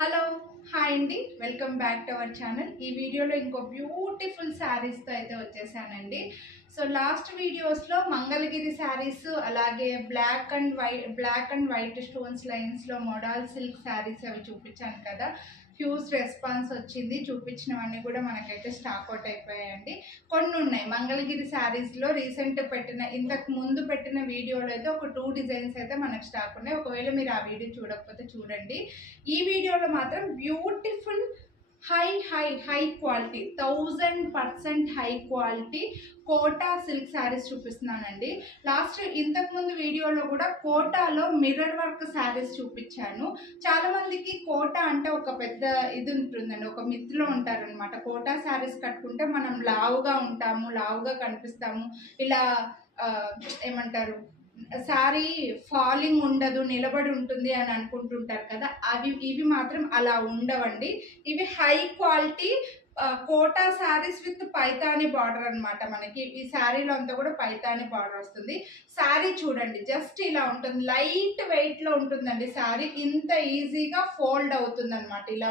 Hello hi అండి, welcome back to our channel. ఈ వీడియోలో ఇంకో బ్యూటిఫుల్ శారీస్తో అయితే వచ్చేసానండి. సో లాస్ట్ వీడియోస్లో మంగళగిరి శారీస్, అలాగే బ్లాక్ అండ్ వైట్ స్టోన్స్ లైన్స్లో మోడల్ సిల్క్ శారీస్ అవి చూపించాను కదా. హ్యూజ్ రెస్పాన్స్ వచ్చింది. చూపించినవన్నీ కూడా మనకైతే స్టాక్ అవుట్ అయిపోయాయండి. కొన్ని ఉన్నాయి మంగళగిరి శారీస్లో ఇంతకు ముందు పెట్టిన వీడియోలో అయితే ఒక 2 డిజైన్స్ అయితే మనకు స్టాక్ ఉన్నాయి. ఒకవేళ మీరు ఆ వీడియో చూడకపోతే చూడండి. ఈ వీడియోలో మాత్రం beautiful high quality 1000% high quality Kota silk saris చూపిస్తున్నానండి. ఇంతకుముందు వీడియోలో కూడా కోటాలో మిర్రర్ వర్క్ శారీస్ చూపించాను. చాలా మందికి కోటా అంటే ఒక పెద్ద ఇది ఉంటుందండి, ఒక మిత్తులో ఉంటారనమాట. కోటా శారీస్ కట్టుకుంటే మనం లావుగా ఉంటాము, లావుగా కనిపిస్తాము, ఇలా ఏమంటారు, శారీ ఫాలింగ్ ఉండదు, నిలబడి ఉంటుంది అని అనుకుంటుంటారు కదా. ఇవి మాత్రం అలా ఉండవండి. ఇవి high quality Kota saris with Paithani border అనమాట. మనకి ఈ శారీలో అంతా కూడా పైతాని బార్డర్ వస్తుంది. శారీ చూడండి, జస్ట్ ఇలా ఉంటుంది, లైట్ వెయిట్ లో ఉంటుందండి. శారీ ఇంత ఈజీగా ఫోల్డ్ అవుతుంది అనమాట. ఇలా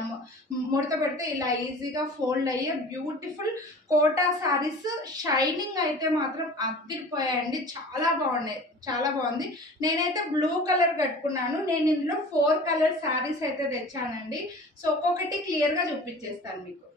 ముడత పెడితే ఇలా ఈజీగా ఫోల్డ్ అయ్యే బ్యూటిఫుల్ కోటా శారీస్. షైనింగ్ అయితే మాత్రం అదిరిపోయాయండి, చాలా బాగున్నాయి, చాలా బాగుంది. నేనైతే బ్లూ కలర్ కట్టుకున్నాను. నేను ఇందులో 4 కలర్ శారీస్ అయితే తెచ్చానండి. సో ఒక్కొక్కటి క్లియర్గా చూపించేస్తాను మీకు.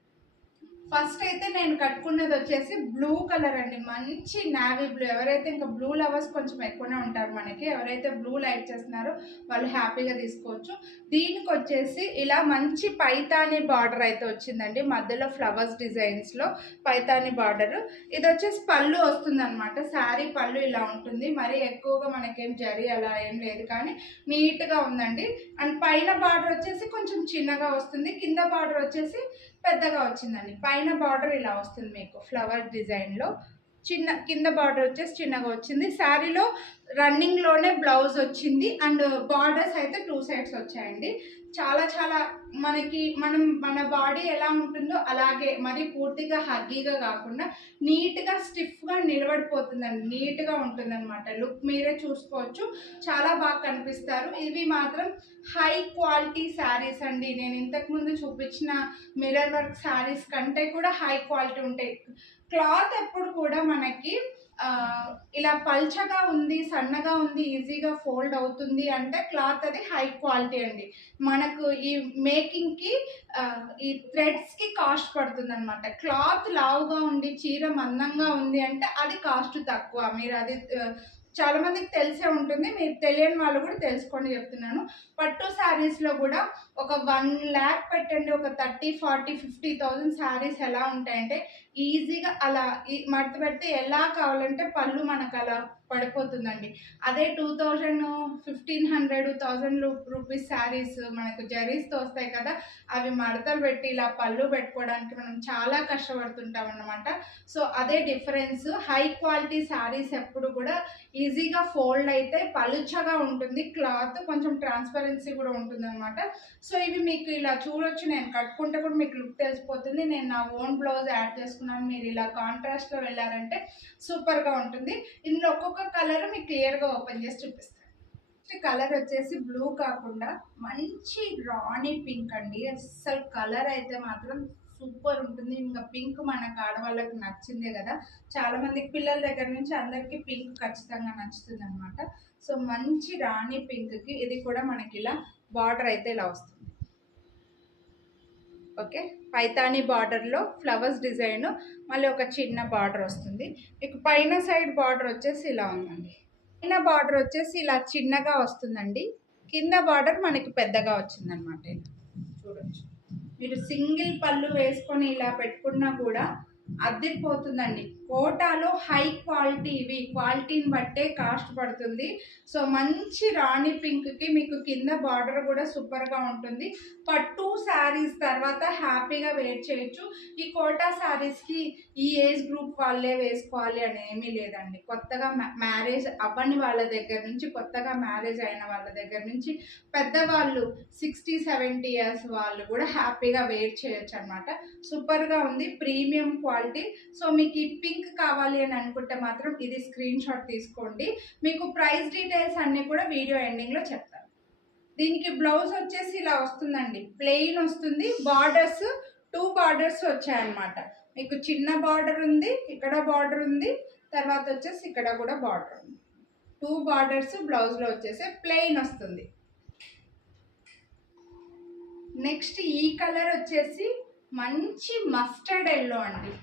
ఫస్ట్ అయితే నేను కట్టుకున్నది వచ్చేసి బ్లూ కలర్ అండి, మంచి నావీ బ్లూ. ఎవరైతే ఇంకా బ్లూ లవర్స్ కొంచెం ఎక్కువనే ఉంటారు మనకి, ఎవరైతే బ్లూ లైక్ చేస్తున్నారో వాళ్ళు హ్యాపీగా తీసుకోవచ్చు. దీనికి వచ్చేసి ఇలా మంచి పైతాని బార్డర్ అయితే వచ్చిందండి, మధ్యలో ఫ్లవర్స్ డిజైన్స్లో పైతాని బార్డర్. ఇది వచ్చేసి పళ్ళు వస్తుంది అనమాట. శారీ పళ్ళు ఇలా ఉంటుంది, మరి ఎక్కువగా మనకేం జరీ అలా ఏం లేదు, కానీ నీట్గా ఉందండి. అండ్ పైన బార్డర్ వచ్చేసి కొంచెం చిన్నగా వస్తుంది, కింద బార్డర్ వచ్చేసి పెద్దగా వచ్చిందండి. పైన బార్డర్ ఇలా వస్తుంది మీకు ఫ్లవర్ డిజైన్లో, కింద బార్డర్ వచ్చేసి చిన్నగా వచ్చింది. శారీలో రన్నింగ్లోనే బ్లౌజ్ వచ్చింది, అండ్ బార్డర్స్ అయితే 2 సైడ్స్ వచ్చాయండి. చాలా చాలా మన బాడీ ఎలా ఉంటుందో అలాగే, మరి పూర్తిగా హగ్గీగా కాకుండా నీట్గా స్టిఫ్గా నిలబడిపోతుందండి, నీట్గా ఉంటుందన్నమాట. లుక్ మీరే చూసుకోవచ్చు, చాలా బాగా కనిపిస్తారు. ఇవి మాత్రం హై క్వాలిటీ శారీస్ అండి. నేను ఇంతకుముందు చూపించిన మిర్రర్ వర్క్ శారీస్ కంటే కూడా హై క్వాలిటీ ఉంటాయి. క్లాత్ ఎప్పుడు కూడా మనకి ఇలా పల్చగా ఉంది, సన్నగా ఉంది, ఈజీగా ఫోల్డ్ అవుతుంది అంటే క్లాత్ అది హై క్వాలిటీ అండి. మనకు ఈ మేకింగ్కి ఈ థ్రెడ్స్కి కాస్ట్ పడుతుంది అనమాట. క్లాత్ లావుగా ఉండి చీర మందంగా ఉంది అంటే అది కాస్ట్ తక్కువ. మీరు అది చాలా మందికి తెలిసే ఉంటుంది, మీరు తెలియని వాళ్ళు కూడా తెలుసుకోండి చెప్తున్నాను. పట్టు శారీస్లో కూడా ఒక 1 lakh పెట్టండి, ఒక 30, 40, 50,000 శారీస్ ఎలా ఉంటాయంటే ఈజీగా అలా మడత పెడితే ఎలా కావాలంటే పళ్ళు మనకు అలా పడిపోతుందండి. అదే 2000, 1500, 1000 రూపీస్ శారీస్ మనకు జరీస్తో వస్తాయి కదా, అవి మడతలు పెట్టి ఇలా పళ్ళు పెట్టుకోవడానికి మనం చాలా కష్టపడుతుంటాం అన్నమాట. సో అదే డిఫరెన్స్. హై క్వాలిటీ శారీస్ ఎప్పుడు కూడా ఈజీగా ఫోల్డ్ అయితే పలుచగా ఉంటుంది, క్లాత్ కొంచెం ట్రాన్స్పరెన్సీ కూడా ఉంటుంది అనమాట. సో ఇవి మీకు ఇలా చూడొచ్చు, నేను కట్టుకుంటే కూడా మీకు లుక్ తెలిసిపోతుంది. నేను నా ఓన్ బ్లౌజ్ యాడ్ చేసుకున్నాను, మీరు ఇలా కాంట్రాస్ట్లో వెళ్ళారంటే సూపర్గా ఉంటుంది. ఇందులో ఒక్కొక్క కలర్ మీకు క్లియర్గా ఓపెన్ చేసి చూపిస్తాను. కలర్ వచ్చేసి బ్లూ కాకుండా మంచి రాణి పింక్ అండి. అసలు కలర్ అయితే మాత్రం సూపర్ ఉంటుంది. ఇంకా పింక్ మనకు ఆడవాళ్ళకి నచ్చిందే కదా, చాలా మందికి పిల్లల దగ్గర నుంచి అందరికీ పింక్ ఖచ్చితంగా నచ్చుతుంది అనమాట. సో మంచి రాణి పింక్కి ఇది కూడా మనకి ఇలా బార్డర్ అయితే ఇలా వస్తుంది. ఓకే, పైతాని బార్డర్లో ఫ్లవర్స్ డిజైన్, మళ్ళీ ఒక చిన్న బార్డర్ వస్తుంది. మీకు పైన సైడ్ బార్డర్ వచ్చేసి ఇలా ఉందండి. పైన బార్డర్ వచ్చేసి ఇలా చిన్నగా వస్తుందండి, కింద బార్డర్ మనకి పెద్దగా వచ్చిందనమాట. చూడొచ్చు, మీరు సింగిల్ పళ్ళు వేసుకొని ఇలా పెట్టుకున్నా కూడా అద్దరిపోతుందండి. కోటాలో హై క్వాలిటీ, ఇవి క్వాలిటీని బట్టే కాస్ట్ పడుతుంది. సో మంచి రాణి పింక్కి మీకు కింద బార్డర్ కూడా సూపర్గా ఉంటుంది. పట్టు శారీస్ తర్వాత హ్యాపీగా వేర్ చేయొచ్చు. ఈ కోటా శారీస్కి ఈ ఏజ్ గ్రూప్ వాళ్ళే వేసుకోవాలి అని ఏమీ లేదండి. కొత్తగా మ్యారేజ్ అవ్వని వాళ్ళ దగ్గర నుంచి, కొత్తగా మ్యారేజ్ అయిన వాళ్ళ దగ్గర నుంచి, పెద్దవాళ్ళు 60-70 years వాళ్ళు కూడా హ్యాపీగా వేర్ చేయొచ్చు అనమాట. సూపర్గా ఉంది, ప్రీమియం క్వాలిటీ. సో మీకు ఈ పింక్ కావాలి అని అనుకుంటే మాత్రం ఇది స్క్రీన్ షాట్ తీసుకోండి. మీకు ప్రైస్ డీటెయిల్స్ అన్నీ కూడా వీడియో ఎండింగ్లో చెప్తాను. దీనికి బ్లౌజ్ వచ్చేసి ఇలా వస్తుందండి, ప్లెయిన్ వస్తుంది. బార్డర్స్ 2 బార్డర్స్ వచ్చాయన్నమాట. మీకు చిన్న బార్డర్ ఉంది, ఇక్కడ బార్డర్ ఉంది, తర్వాత వచ్చేసి ఇక్కడ కూడా బార్డర్ ఉంది. 2 బార్డర్స్ బ్లౌజ్లో వచ్చేసి ప్లెయిన్ వస్తుంది. నెక్స్ట్ ఈ కలర్ వచ్చేసి మంచి మస్టర్డ్ ఎల్లో అండి.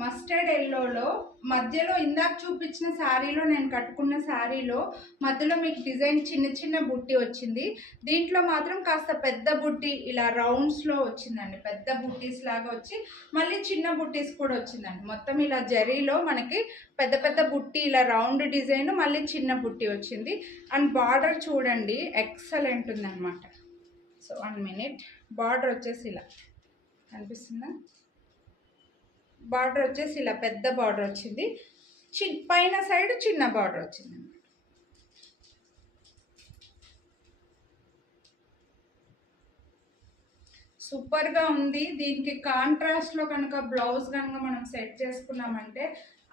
మస్టర్డ్ ఎల్లోలో మధ్యలో ఇందాక చూపించిన శారీలో, నేను కట్టుకున్న శారీలో మధ్యలో మీకు డిజైన్ చిన్న చిన్న బుట్టి వచ్చింది. దీంట్లో మాత్రం కాస్త పెద్ద బుట్టి ఇలా రౌండ్స్లో వచ్చిందండి. పెద్ద బుట్టీస్ లాగా వచ్చి మళ్ళీ చిన్న బుట్టీస్ కూడా వచ్చిందండి. మొత్తం ఇలా జరీలో మనకి పెద్ద పెద్ద బుట్టి ఇలా రౌండ్ డిజైన్, మళ్ళీ చిన్న బుట్టి వచ్చింది. అండ్ బార్డర్ చూడండి ఎక్సలెంట్ ఉందన్నమాట. So 1 minute. బార్డర్ వచ్చేసి ఇలా కనిపిస్తుందా? బార్డర్ వచ్చేసి ఇలా పెద్ద బార్డర్ వచ్చింది, పైన సైడ్ చిన్న బార్డర్ వచ్చింది అన్నమాట. సూపర్గా ఉంది. దీనికి కాంట్రాస్ట్లో కనుక బ్లౌజ్ కనుక మనం సెట్ చేసుకున్నామంటే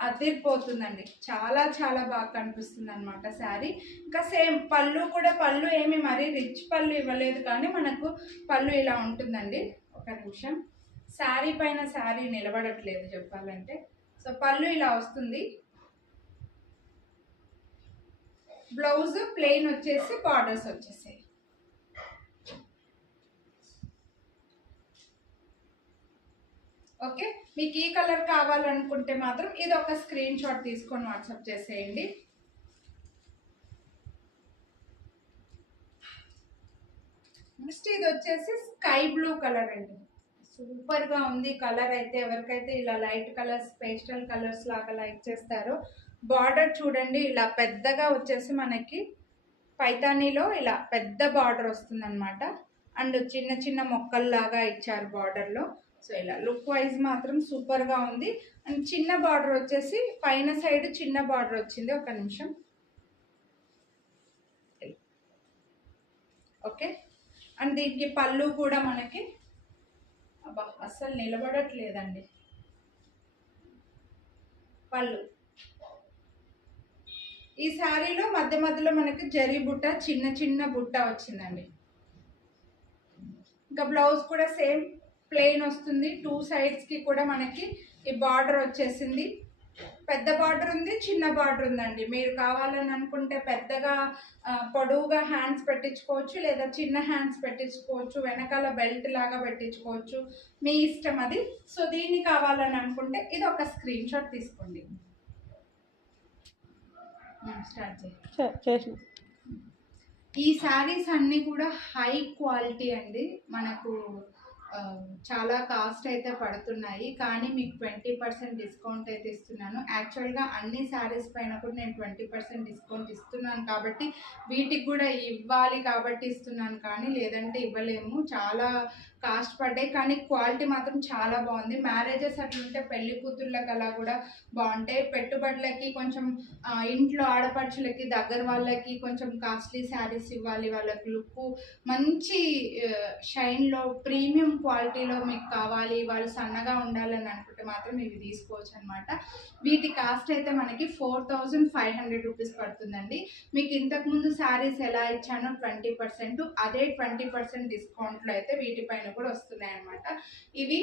అదిరిపోతుందండి. చాలా చాలా బాగా కనిపిస్తుంది అనమాట శారీ. ఇంకా సేమ్ పళ్ళు కూడా, పళ్ళు ఏమి మరీ రిచ్ పళ్ళు ఇవ్వలేదు, కానీ మనకు పళ్ళు ఇలా ఉంటుందండి. ఒక నిమిషం, శారీ పైన శారీ నిలబడట్లేదు చెప్పాలంటే. సో పళ్ళు ఇలా వస్తుంది, బ్లౌజ్ ప్లెయిన్ వచ్చేసి బార్డర్స్ వచ్చేసాయి. ఓకే, మీకు ఈ కలర్ కావాలనుకుంటే మాత్రం ఇది ఒక స్క్రీన్ షాట్ తీసుకొని వాట్సాప్ చేసేయండి. నెక్స్ట్ ఇది వచ్చేసి స్కై బ్లూ కలర్ అండి. సూపర్గా ఉంది కలర్ అయితే. ఎవరికైతే ఇలా లైట్ కలర్స్, పేస్టల్ కలర్స్ లాగా లైక్ చేస్తారో, బార్డర్ చూడండి ఇలా పెద్దగా వచ్చేసి మనకి పైతానీలో ఇలా పెద్ద బార్డర్ వస్తుందన్నమాట. అండ్ చిన్న చిన్న మొక్కల్లాగా ఇచ్చారు బార్డర్లో. సో ఇలా లుక్ వైజ్ మాత్రం సూపర్గా ఉంది. అండ్ చిన్న బార్డర్ వచ్చేసి పైన సైడ్ చిన్న బార్డర్ వచ్చింది. ఒక నిమిషం. ఓకే, అండ్ దీనికి పళ్ళు కూడా మనకి అబ్బా అస్సలు నిలబడట్లేదండి. పళ్ళు ఈ శారీలో మధ్య మధ్యలో మనకి జరీ బుట్ట, చిన్న చిన్న బుట్ట వచ్చిందండి. ఇంకా బ్లౌజ్ కూడా సేమ్ ప్లెయిన్ వస్తుంది. 2 సైడ్స్కి కూడా మనకి ఈ బార్డర్ వచ్చేసింది. పెద్ద బార్డర్ ఉంది, చిన్న బార్డర్ ఉందండి. మీరు కావాలని అనుకుంటే పెద్దగా పొడవుగా హ్యాండ్స్ పెట్టించుకోవచ్చు, లేదా చిన్న హ్యాండ్స్ పెట్టించుకోవచ్చు, వెనకాల బెల్ట్ లాగా పెట్టించుకోవచ్చు, మీ ఇష్టం అది. సో దీన్ని కావాలని అనుకుంటే ఇది ఒక స్క్రీన్ షాట్ తీసుకోండి. స్టార్ట్ చేయండి. ఈ శారీస్ అన్నీ కూడా హై క్వాలిటీ అండి. మనకు చాలా కాస్ట్ అయితే పడుతున్నాయి, కానీ మీకు 20% డిస్కౌంట్ అయితే ఇస్తున్నాను. యాక్చువల్గా అన్ని శారీస్ పైన కూడా నేను 20% డిస్కౌంట్ ఇస్తున్నాను కాబట్టి వీటికి కూడా ఇవ్వాలి కాబట్టి ఇస్తున్నాను, కానీ లేదంటే ఇవ్వలేము. చాలా కాస్ట్ పడ్డాయి, కానీ క్వాలిటీ మాత్రం చాలా బాగుంది. మ్యారేజెస్ అట్లుంటే పెళ్లి కూతుర్లకు అలా కూడా బాగుంటాయి. పెట్టుబడులకి కొంచెం ఇంట్లో ఆడపడుచులకి, దగ్గర వాళ్ళకి కొంచెం కాస్ట్లీ శారీస్ ఇవ్వాలి, వాళ్ళకి లుక్ మంచి షైన్లో ప్రీమియం క్వాలిటీలో మీకు కావాలి, వాళ్ళు సన్నగా ఉండాలని అనుకుంటే మాత్రం ఇవి తీసుకోవచ్చు అనమాట. వీటి కాస్ట్ అయితే మనకి 4500 రూపీస్ పడుతుందండి. మీకు ఇంతకుముందు శారీస్ ఎలా ఇచ్చానో 20%, అదే 20% డిస్కౌంట్లో అయితే వీటిపైన కూడా వస్తున్నాయి అన్నమాట. ఇవి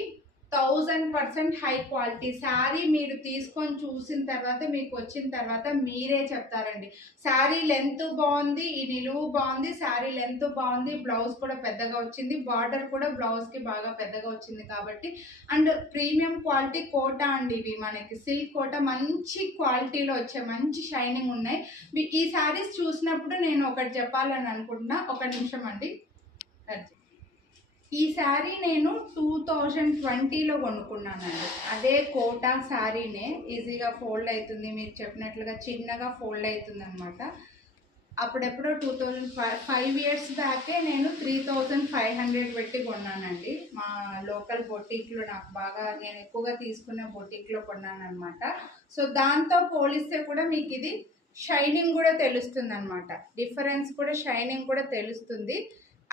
1000% హై క్వాలిటీ శారీ. మీరు తీసుకొని చూసిన తర్వాత, మీకు వచ్చిన తర్వాత మీరే చెప్తారండి, శారీ లెంత్ బాగుంది, ఈ నిలువు బాగుంది, శారీ లెంత్ బాగుంది, బ్లౌజ్ కూడా పెద్దగా వచ్చింది, బార్డర్ కూడా బ్లౌజ్కి బాగా పెద్దగా వచ్చింది కాబట్టి. అండ్ ప్రీమియం క్వాలిటీ కోటా అండి, ఇవి మనకి సిల్క్ కోటా, మంచి క్వాలిటీలో వచ్చే మంచి షైనింగ్ ఉన్నాయి. ఈ శారీస్ చూసినప్పుడు నేను ఒకటి చెప్పాలని అనుకుంటున్నా, ఒక నిమిషం అండి. ఈ శారీ నేను 2020లో కొనుక్కున్నానండి. అదే కోటా శారీనే, ఈజీగా ఫోల్డ్ అవుతుంది, మీరు చెప్పినట్లుగా చిన్నగా ఫోల్డ్ అవుతుంది అనమాట. అప్పుడెప్పుడో 5 ఇయర్స్ బ్యాకే నేను 3500 పెట్టి కొన్నానండి. మా లోకల్ బొటిక్లో, నాకు బాగా నేను ఎక్కువగా తీసుకున్న బొటిక్లో కొన్నాను అనమాట. సో దాంతో పోలిస్తే కూడా మీకు ఇది షైనింగ్ కూడా తెలుస్తుంది అనమాట. డిఫరెన్స్ కూడా, షైనింగ్ కూడా తెలుస్తుంది.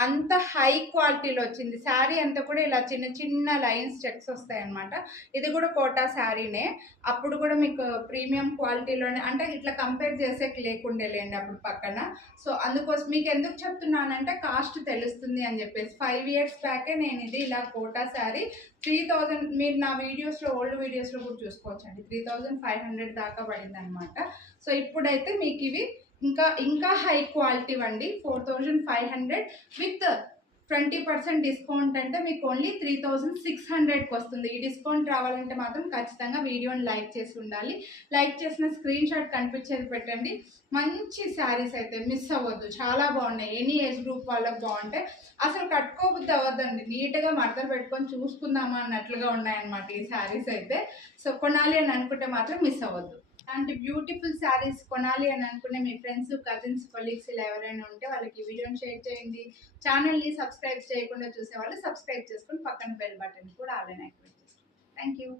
అంత హై క్వాలిటీలో వచ్చింది. శారీ అంతా కూడా ఇలా చిన్న చిన్న లైన్స్ చెక్స్ వస్తాయి అనమాట. ఇది కూడా కోటా శారీనే. అప్పుడు కూడా మీకు ప్రీమియం క్వాలిటీలోనే, అంటే ఇట్లా కంపేర్ చేసేకి లేకుండేలేండి అప్పుడు పక్కన. సో అందుకోసం మీకు ఎందుకు చెప్తున్నానంటే కాస్ట్ తెలుస్తుంది అని చెప్పేసి. 5 years బ్యాకే నేను ఇది ఇలా కోటా శారీ 3000, మీరు నా వీడియోస్లో ఓల్డ్ వీడియోస్లో కూడా చూసుకోవచ్చండి, 3500 దాకా పడింది అనమాట. సో ఇప్పుడైతే మీకు ఇవి ఇంకా హై క్వాలిటీ అండి. 4500 విత్ 20% డిస్కౌంట్ అంటే మీకు ఓన్లీ 3600కి వస్తుంది. ఈ డిస్కౌంట్ రావాలంటే మాత్రం ఖచ్చితంగా వీడియోని లైక్ చేసి ఉండాలి. లైక్ చేసిన స్క్రీన్ షాట్ కనిపించేది పెట్టండి. మంచి శారీస్ అయితే మిస్ అవ్వద్దు, చాలా బాగున్నాయి. ఎనీ ఏజ్ గ్రూప్ వాళ్ళకి బాగుంటాయి. అసలు కట్టుకోబుద్ది అవ్వద్దండి, నీట్గా మడతలు పెట్టుకొని చూసుకుందామా అన్నట్లుగా ఉన్నాయన్నమాట ఈ శారీస్ అయితే. సో కొనాలి అని అనుకుంటే మాత్రం మిస్ అవ్వద్దు. అలాంటి బ్యూటిఫుల్ శారీస్ కొనాలి అని అనుకునే మీ ఫ్రెండ్స్, కజిన్స్, కొలీగ్స్ ఇలా ఎవరైనా ఉంటే వాళ్ళకి ఈ వీడియోని షేర్ చేయండి. ఛానల్ని సబ్స్క్రైబ్ చేయకుండా చూసే వాళ్ళు సబ్స్క్రైబ్ చేసుకొని పక్కన బెల్ బటన్ కూడా ఆల్ అని యాక్టివేట్ చేసుకోండి. Thank you.